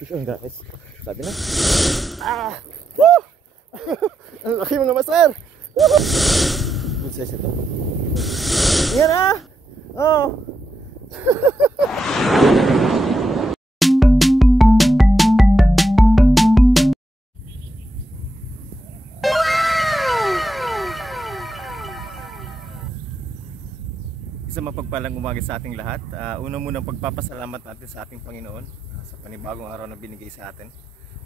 Fish on guys. Sabi na. Ah! Woo! Ang laki mga master! Good size ito. Yan ah! Oh! Isang mapagpalang umaga sa ating lahat. Una munang pagpapasalamat natin sa ating Panginoon sa panibagong araw na binigay sa atin.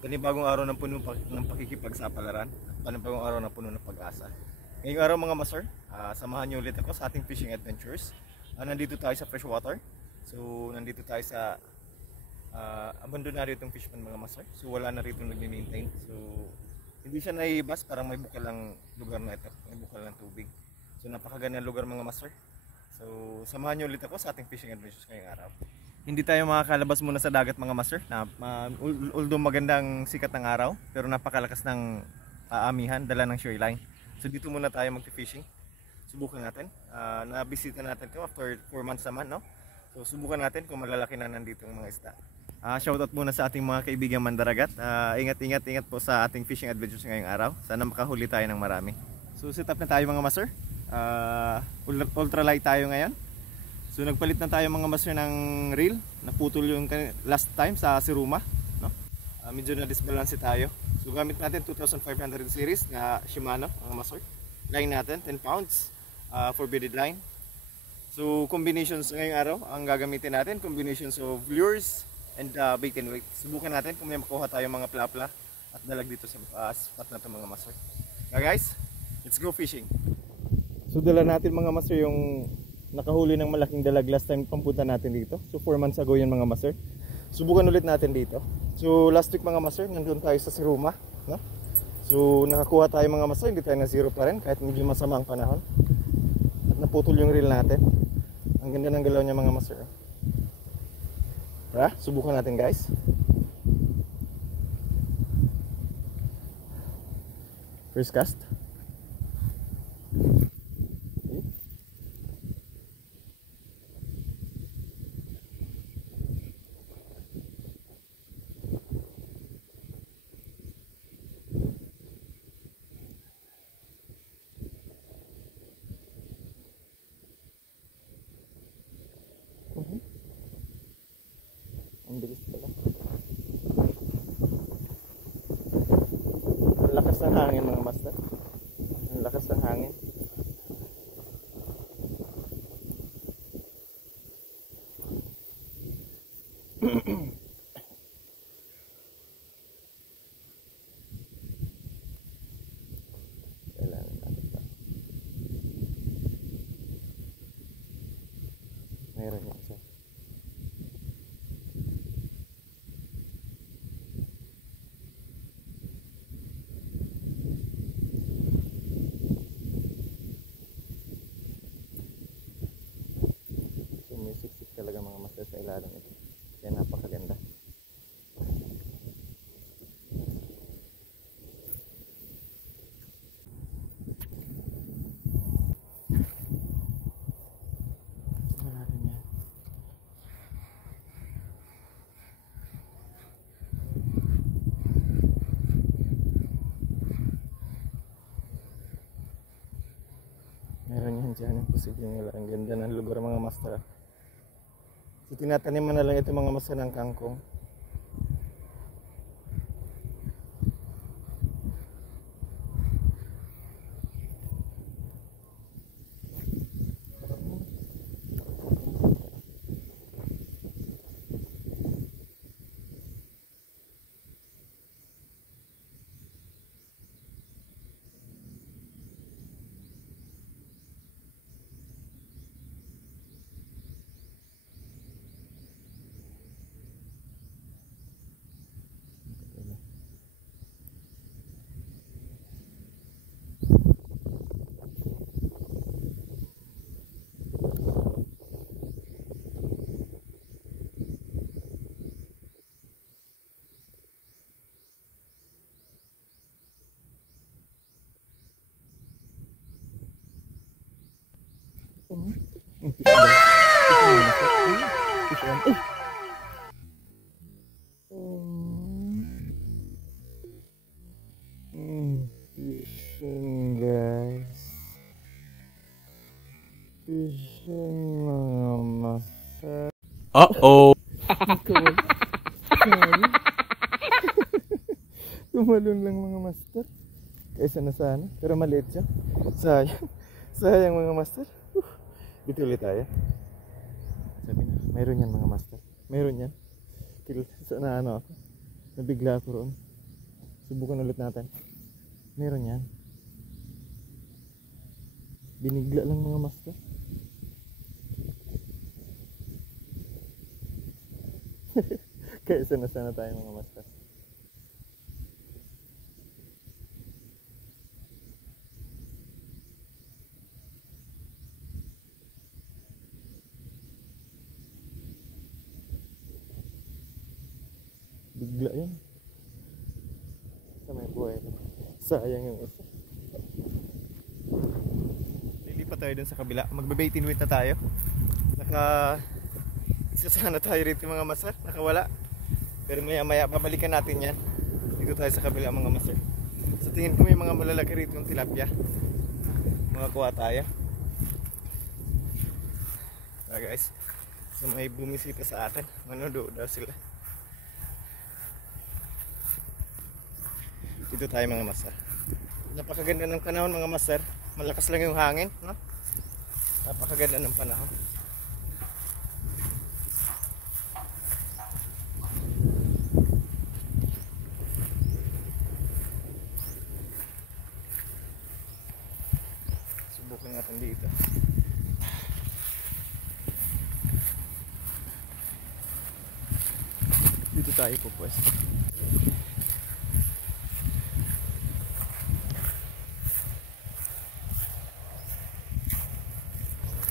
Panibagong araw ng puno ng pakikipagsapalaran at panibagong araw na puno ng pag-asa. Ngayong araw mga master, samahan niyo ulit ako sa ating fishing adventures. Nandito tayo sa freshwater. So nandito tayo sa abandonado itong fishman mga master. So wala na rito nagmi-maintain. So hindi siya naibas, parang may bukal lang lugar na ito. May bukal ng tubig. So napakaganda lugar mga master. So, samahan niyo ulit ako sa ating fishing adventures ngayong araw. Hindi tayo makakalabas muna sa dagat mga master. Although magandang sikat ng araw, pero napakalakas ng amihan, dala ng shoreline. So dito muna tayo mag-fishing. Subukan natin. Nabisita natin ito after 4 months naman, no? So subukan natin kung malalaki na nandito ang mga isda. Shoutout muna sa ating mga kaibigang mandaragat. Ingat po sa ating fishing adventures ngayong araw. Sana makahuli tayo ng marami. So set up na tayo mga master. Ultralight tayo ngayon. So nagpalit na tayo mga master ng reel. Naputol yung last time sa Siruma, no? Medyo na disbalance tayo. So gamit natin 2500 series na Shimano mga master. Line natin 10 pounds for beaded line. So combinations ngayong araw ang gagamitin natin, combinations of lures and bait and weight. Subukan natin kung may makuha tayo mga plapla at dalag dito sa spot na ito mga master. Guys, let's go fishing. So dala natin mga master yung nakahuli ng malaking dalag last time pampunta natin dito. So 4 months ago yan mga master. Subukan ulit natin dito. So last week mga master, nandun tayo sa Siruma, no? So nakakuha tayo mga master, hindi tayo na zero pa rin kahit medyo masama ang panahon. At naputol yung reel natin. Ang ganda ng galaw niya mga master. Tara, subukan natin guys. First cast. Ang bilis pala. Ang lakas ng hangin mga master. Ang lakas ng hangin. Kailangan natin pa. Mayroon yung isa. Siksik talaga mga master sa ilalim ito. Kaya napakaganda. Meron yan dyan. Posibleng wala. Ang ganda ng lugar mga master. So tinataniman na lang ito mga master ng kangkong. Yan. Fishing guys. Fishing mga master. Uh-oh. Tumalon lang mga master. Kaysa na sana. Pero maliit siya. Sayang. Sayang mga master. Dito ulit tayo. Sabi na, mayroon yan mga master. Mayroon yan. Na ano ako. Nabigla ako roon. Subukan ulit natin. Mayroon yan. Binigla lang mga master. Kaysa na sana tayo mga master. Bigla yan. Sa may buhay na. Sayang yung isa. Lilipat tayo dun sa kabila. Magbe-bait in wait na tayo. Isa sana tayo rito mga master. Nakawala. Pero maya maya babalikan natin yan. Dito tayo sa kabila mga master. Sa tingin ko may mga malalaki rito yung tilapia. Mga kuha tayo. Guys. So may bumisita sa atin. Manonood daw sila. Dito tayo mga master. Napakaganda ng panahon mga master. Malakas lang yung hangin, no? Napakaganda ng panahon. Subukan natin dito. Dito tayo pupwesto.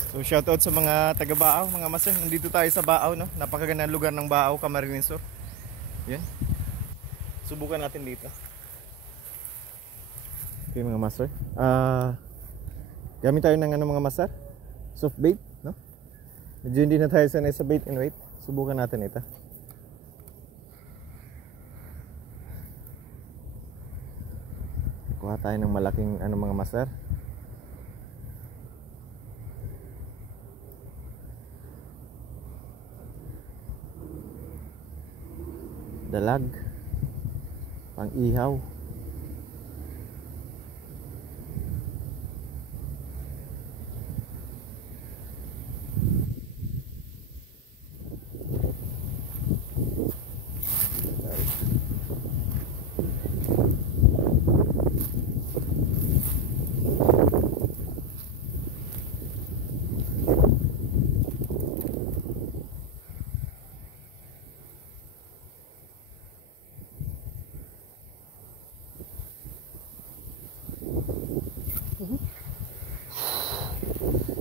So shoutout sa mga taga Baaw, mga master. Nandito tayo sa Baaw, no? Napakagandang lugar ng Baaw, Camarines Sur. Yan. Subukan natin dito. Okay mga master. Gamit tayo ng ano mga master? Soft bait, no? Medyo hindi na tayo sanay sa bait and wait. Subukan natin ito. Kuha tayo ng malaking ano mga master. Dalag pang ihaw.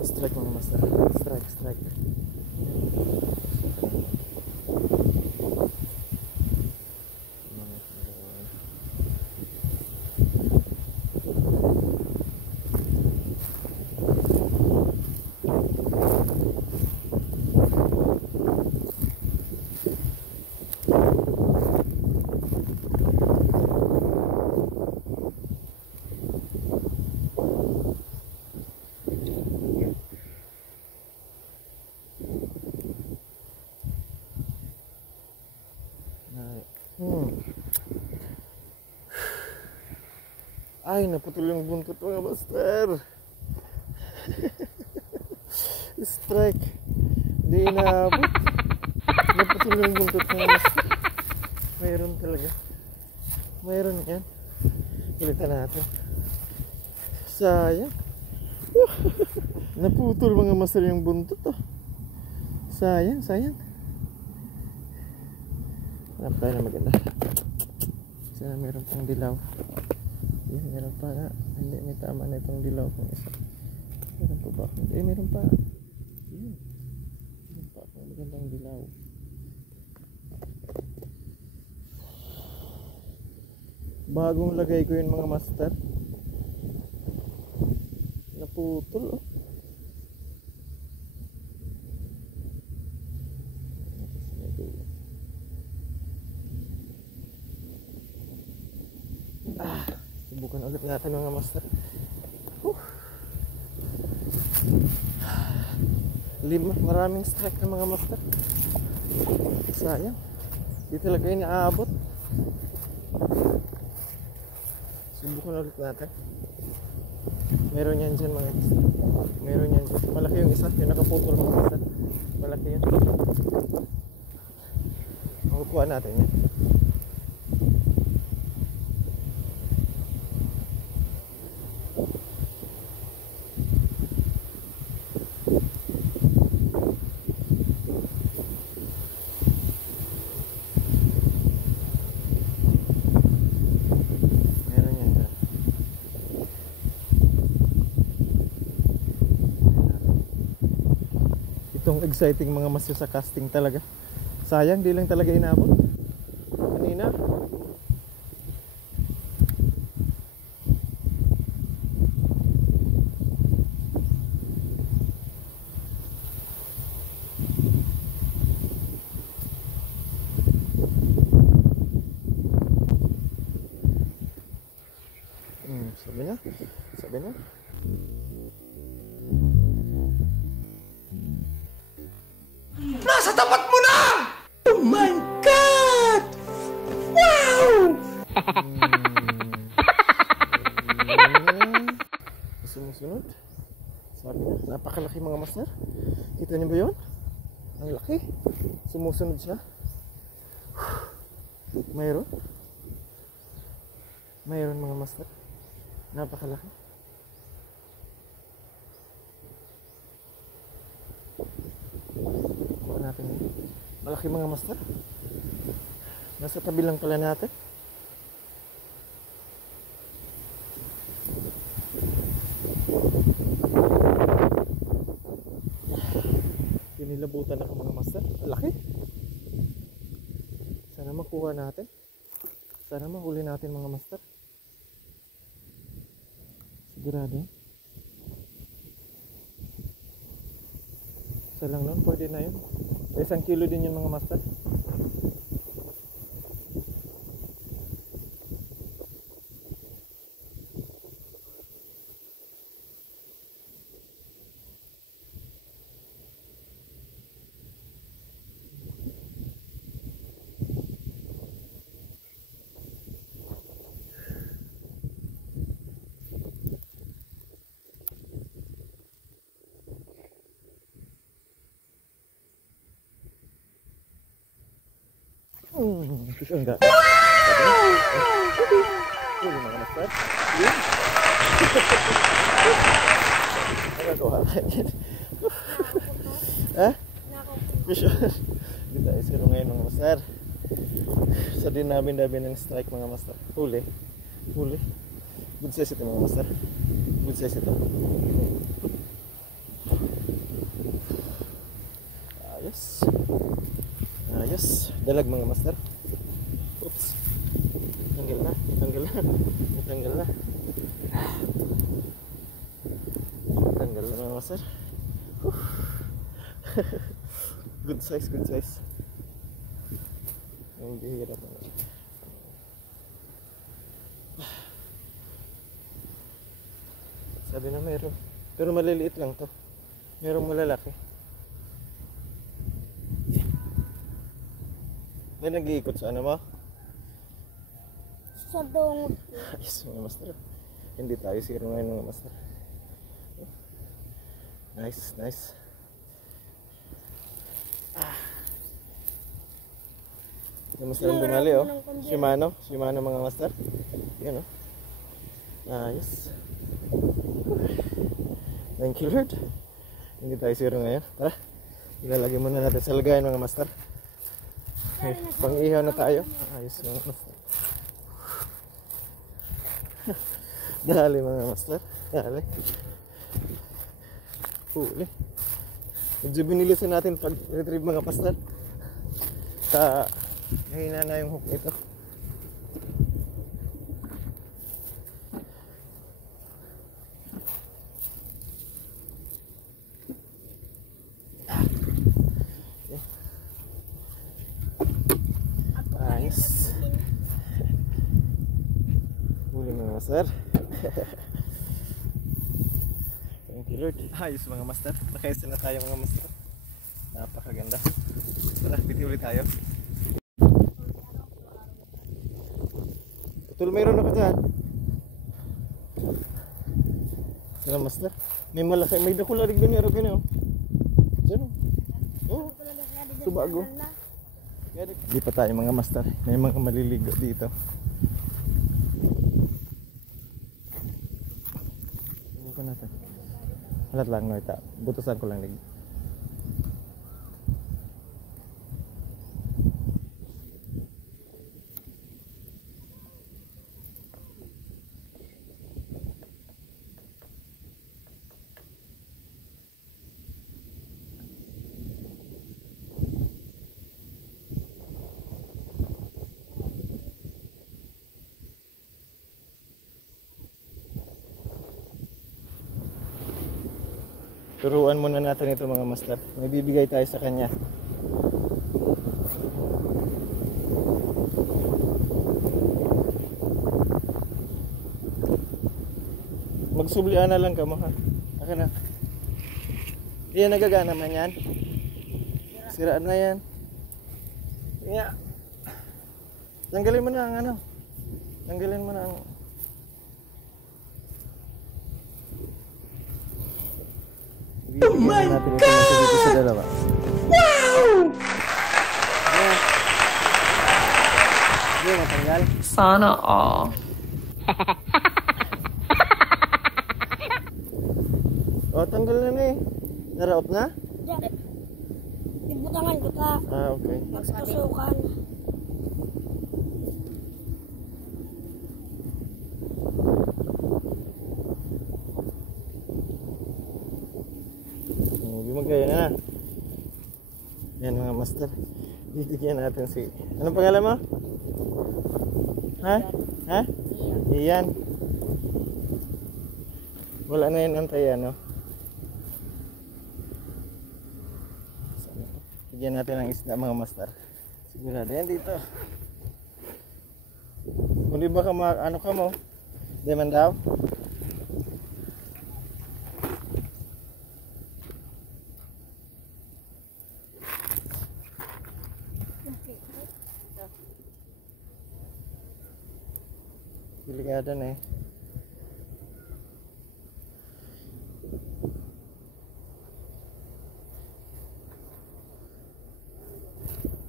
Strike mga master. Strike. Ay, naputol yung buntot mga master. Strike. Di inaabot. Naputol yung buntot mga master. Mayroon talaga. Mayroon yan. Ulitan natin. Sayang. Naputol mga master yung buntot. Oh. Sayang. Hanap tayo na maganda. Sana mayroon pang dilaw. Yan, meron pa nga. Hindi, may tama na itong dilaw kung isa. Meron pa ba? Meron pa. Yan. Meron pa akong magandang dilaw. Bagong lagay ko yun mga master. Naputol oh. Subukan ulit natin mga master. Whew. 5, maraming strike ng mga master. Sayang, di talaga yun naaabot. Subukan ulit natin. Meron yan dyan mga master. Meron yan dyan. Malaki yung isa, yung nakaputol mga master. Malaki yan. Makukuha natin yan. Itong exciting mga master sa casting talaga. Sayang di lang talaga inabot kanina. Sabi na nasa tapat mo na! Oh my God! Wow! Sumusunod. Sabi na, napakalaki mga master. Kita niyo ba yun? Ang laki. Sumusunod siya. Mayroon mga master. Napakalaki. Kuha natin yun. Malaki mga master. Nasa tabi lang pala natin. Pinilabutan ako mga master. Laki. Sana makuha natin. Sana mahuli natin mga master. Sigurado. Isa lang nun, pwede na yun. 1 kilo din yun mga master. Gusto enggak? Mga master. Ano ko halakin? Gusto. Hindi tayo siro ngayon mga master. Sa dinami-dami ng strike mga master. Huli. Good size ito mga master. Good size ito. Ayos. Dalag mga master. Oops. Tanggal na mga master. Good size. Ang bihira pa. Sabi na meron. Pero maliliit lang to. Merong malalaki. May nag-iikot sa ano mo? Sa dungog. Ayos mga master. Hindi tayo zero ngayon mga master. Nice. Yung master ang dumali oh. Shimano mga master. Yan oh. Ayos. Thank you Lord. Hindi tayo zero ngayon. Tara. Ilalagay muna natin sa lagayan mga master. Pang-ihaw na tayo. Ayos mga master. Dali mga master. Dali. Huli. Medyo binilisan natin pag-retrieve mga master. Mahina na yung hook nito. Huli mga master. Thank you Lord. Ayos mga master. Nakaisa na tayo mga master. Napakaganda. Tara, bitiw ulit tayo. Putol mayroon ako dyan. Tara master. May malaki, may dakularig din meron ganyan. Diyan o. Oo. Subago. Di pa tayo mga master. May mga maliligo dito. Hindi ko natin. Halat lang no ita. Butusan ko lang lagi. Turuan muna natin ito mga master. May bibigay tayo sa kanya. Magsublian na lang ka mo ha. Aka na. Iyan nagagana man yan. Siraan na yan. Iya. Tanggalin mo na ang ano. Tanggalin mo na ang Oh my God! Wow! Hindi matanggal. Sana all. O, tanggal na eh. Naraot na? Ibutangan ko ta. Ah, okay. Magtusukan. Bimagay na. Yan mga master. Bibigyan natin si... Anong pangalan mo? Ha? Ha? Iyan. Wala na yun antayan, no? Bigyan natin ng isda mga master. Sigurado yan dito. Kung di ba ka ano ka mo? Di man daw? Delikado na eh.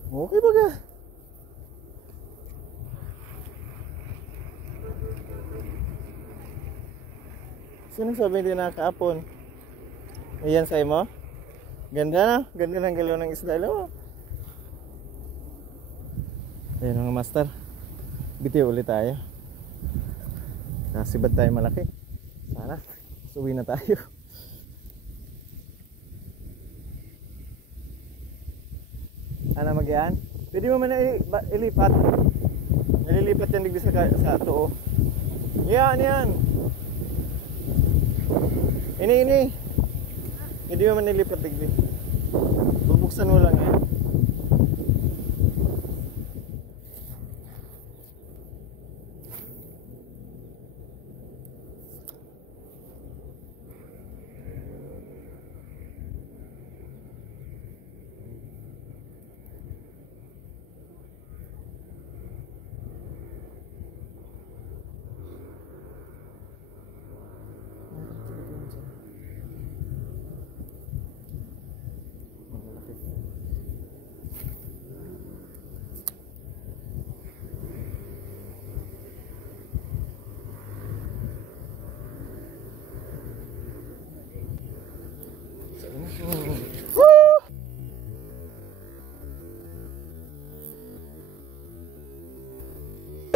Okay ba ka? Sino sabi hindi nakakaapon? Ayan sa'yo mo? Ganda na. Ganda ng galaw ng isda. Alam mo? Ayan mga master. Bitiw ulit tayo. Nasibad tayo malaki. Sana. Suwi na tayo. Ano mag-yan? Pwede mo man ilipat. Nalilipat yan digdi sa tuo. Yan, yan. Ini. Pwede mo man ilipat digdi. Bubuksan mo lang yan.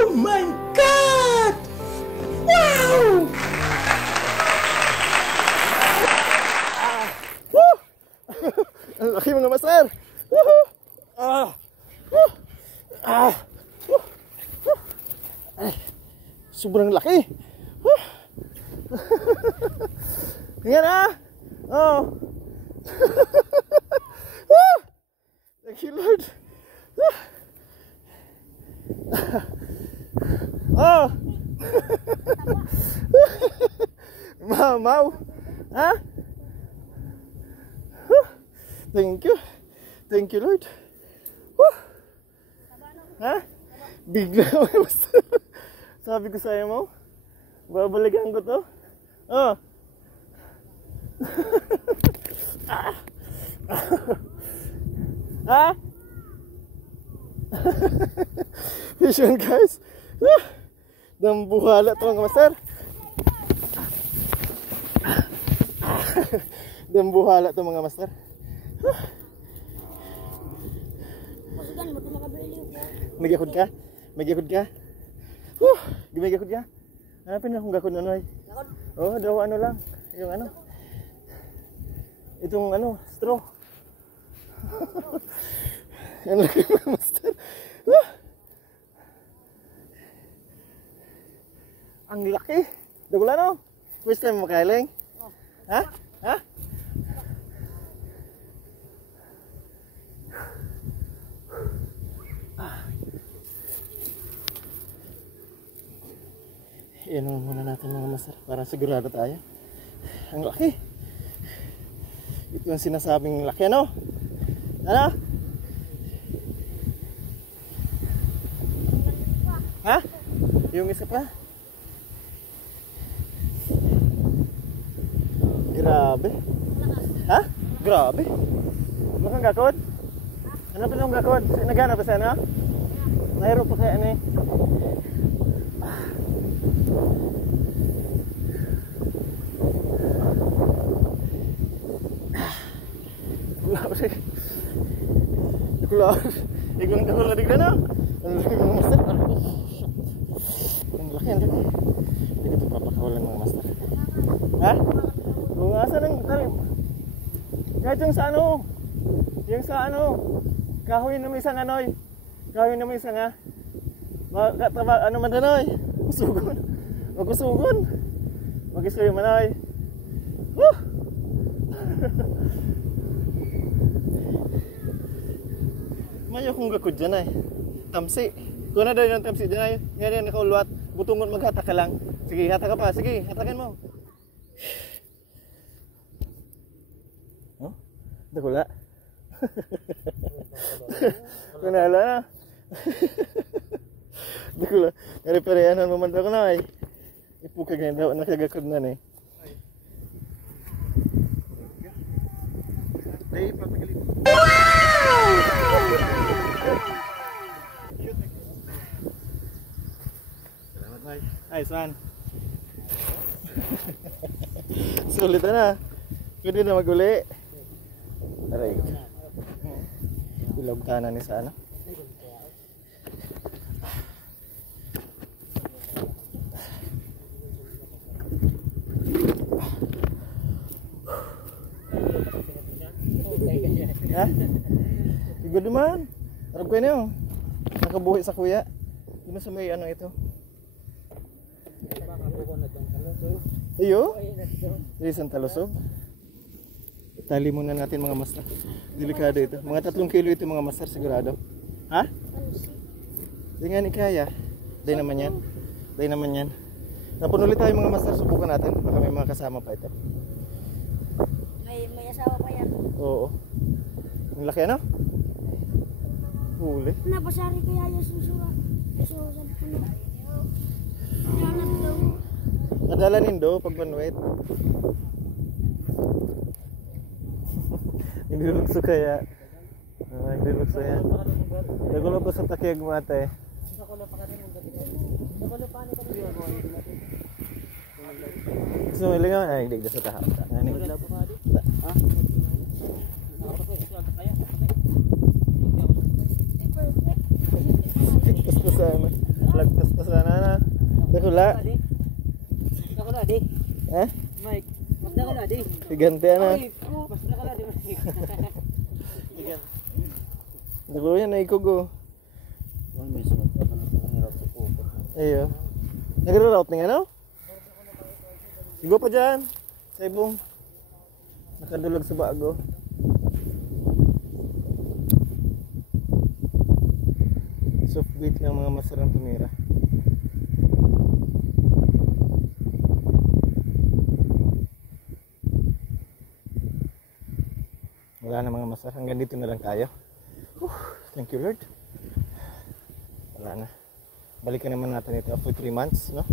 Oh my God! Wow! Ang laki mga master! Woohoo! Sobrang laki! Ayan ah! Oh! Thank you Lord! Oh! Mau. Ha? Huh. Thank you. Thank you, Lord. Huh. Ha? Bigla mo. Sabi ko sa'yo mo, babalikan ko to. Oh. Ha? Vision guys. Dambuhala to mga master. Dambuhala to mga master. Masugan mo ito makabili ko. Magikod ka? Magikod ka? Gimagikod ka? Hanapin na kung gakod na noy. Oh, daw ano lang. Yung ano. Itong ano, straw. Yan lang yung master. Ang laki. Dagula no? First time mo makailing? Ha? Ha? Iyan muna natin mga master para sigurado tayo. Ang laki. Ito ang sinasabing laki ano? Ano? Ha? Yung isa pa? Grabe. Ha? Grabe. Makang gakod? Ano pa yung gakod? Nagana pa sana? Mayroon pa kaya ano eh. Kulah. Iklang kahul na digla na. Ang laki mga master. Ang laki. Hindi ito papakawalan mga master. Ha? Kung asa nang talim. Kahit yung sa ano. Yung sa ano. Kahoy na may isang anoy. Kahoy na may isang ha. Ano man danoy. Kusugon. Magkusugon. Mag-isoy manoy. Woo! Mayo kung gakod dyan ay. Tamsi. Kung na daw yung tamsi dyan ay. Ngayon nakaulwat. Butungon maghatak ka lang. Sige, hatak ka pa. Sige, hatakan mo. Oh? Dakula. Kunala na. Dakula. Naripareanan mo man daw ko na ay. Ipukag na daw. Nakagakod na eh. Ay, papagalit. Salamat, May. Ay, saan? Sulit na. Pwede na maguli. Aray. Ilog kanan ni sana. Ha? Igod naman. Arap ko yun. Nakabuhi sa kuya. Yun sa may ano ito. Iyo? Isang talusog. Tali muna natin mga master. Delikado ito. Mga 3 kilo ito mga master sigurado. Ha? Di nga ni kaya. Day naman yan. Day naman yan. Napun ulit tayo mga master. Subukan natin. Baka may mga kasama pa ito. May asawa pa yan. Oo. Ang laki ano? Huli. Napasari kaya yung susura. Susura sa puno. Hanap daw. Nadala nindo pag manuwet. Hindi lukso kaya. Hindi lukso yan. Nagulo pa sa takiag mata eh. Gusto mo ilingaw? Ay, hindi sa taha. Tigpas pa sana. Lagpas pa sana na. Dakula. Dakula di. Eh? Mike. Mas dakula di. Higante na. Mas dakula di. Dakula yan na ikugo. Ayo. Nagre-route nga no? Igo pa dyan. Sa ibong. Nakadulog sa bago. Soft beat lang mga masarang tumira. Wala na mga master, hanggang dito na lang tayo. Thank you Lord. Wala na. Balikan naman natin ito after 3 months, no?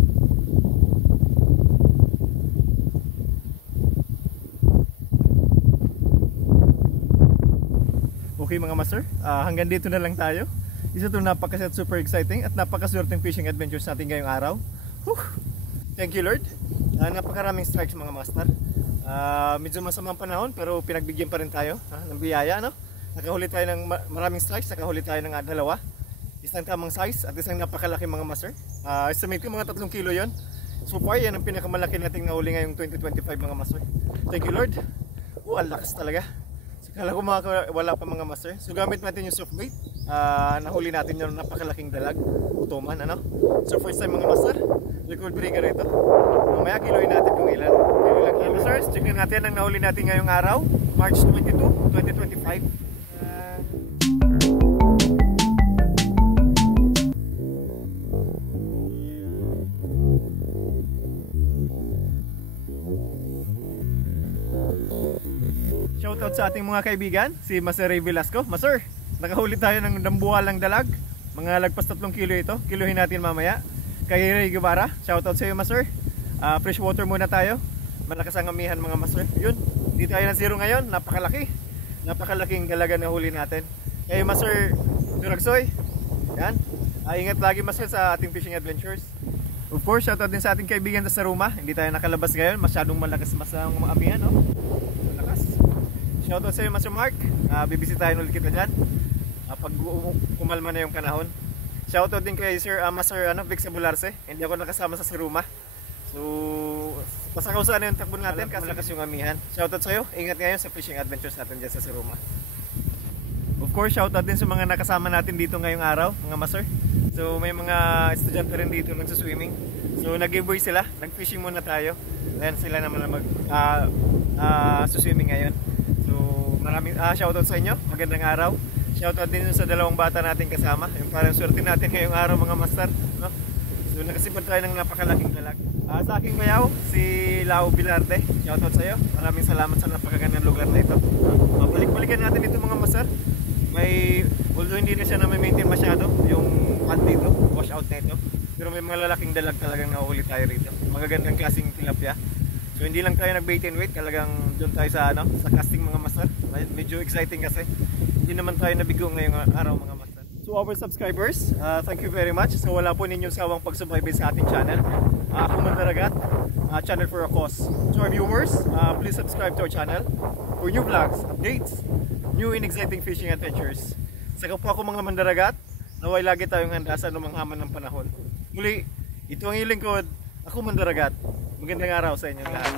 Okay mga master, hanggang dito na lang tayo. Isa itong napakaset super exciting at napakaswerteng fishing adventures natin ngayong araw. Thank you Lord. Napakaraming strikes mga master. Medyo masamang panahon pero pinagbigyan pa rin tayo ng biyaya, no? Nakahuli tayo ng maraming strikes, nakahuli tayo ng dalawa. Isang tamang size at isang napakalaki mga master. Estimate ko mga 3 kilo yon. So far yan ang pinakamalaki nating nahuli ngayong 2025 mga master. Thank you Lord. Ang lakas talaga. Kala ko wala pa mga master. So gamit natin yung soft bait. Nahuli natin yung napakalaking dalag. Utoman, ano? So first time mga master, record breaker ito. Mamaya kiloin natin kung ilan. Masters, check na natin ang nahuli natin ngayong araw, March 22, 2025. Shoutout sa ating mga kaibigan, si Master Ray Velasco. Master, nakahuli tayo ng dambuhalang dalag. Mga lagpas 3 kilo ito. Kiluhin natin mamaya. Kay Ray Guevara, shoutout sa iyo Master. Fresh water muna tayo. Malakas ang amihan mga master. Yun, hindi tayo na zero ngayon. Napakalaki. Napakalaking dalaga na huli natin. Kay Master Duragsoy. Yan. Ingat lagi master sa ating fishing adventures. Of course, shoutout din sa ating kaibigan sa Saruma. Hindi tayo nakalabas ngayon. Masyadong malakas ang mga amihan, no? Malakas. Shoutout sa iyo Master Mark. Bibisitahin ulit kita dyan. Pag kumalma na yung panahon. Shoutout din kay Sir Master Vic Sabularse. Hindi ako nakasama sa Saruma. So, pasakaw-saan na yung takbo natin kasi malakas yung amihan. Shoutout sa'yo, ingat ngayon sa fishing adventures natin dyan sa Saruma. Of course, shoutout din sa mga nakasama natin dito ngayong araw, mga master. So, may mga estudyante rin dito nagsaswimming. So, nag-giveaway sila, nag-fishing muna tayo. Then sila naman na mag-swimming ngayon. So, maraming shoutout sa inyo, magandang araw. Shoutout din sa dalawang bata natin kasama. Yung parang swerte natin ngayong araw mga master, no? So, nakasipon tayo ng napakalaking dalag. Sa aking bayaw, si Lau Bilarde. Shoutout sa iyo. Maraming salamat sa napakagandang lugar na ito. Balik-balikan natin ito mga master. Although hindi na siya na-maintain masyado yung pond dito, wash out na ito. Pero may mga lalaking dalag talagang nahuli tayo rito. Magagandang klaseng tilapia. So hindi lang tayo nag-bait and wait, talagang doon tayo sa sa casting mga master. Medyo exciting kasi. Hindi naman tayo nabigo ngayong araw mga master. To our subscribers, thank you very much. So wala po ninyong sawang pagsubaybay sa ating channel. Ako Mandaragat, channel for a cause. To our viewers, please subscribe to our channel for new vlogs, updates, new and exciting fishing adventures. Sa kapwa ko mga Mandaragat, naway lagi tayong handa sa anumang hamon ng panahon. Muli, ito ang iyong lingkod, ako Mandaragat. Magandang araw sa inyong lahat.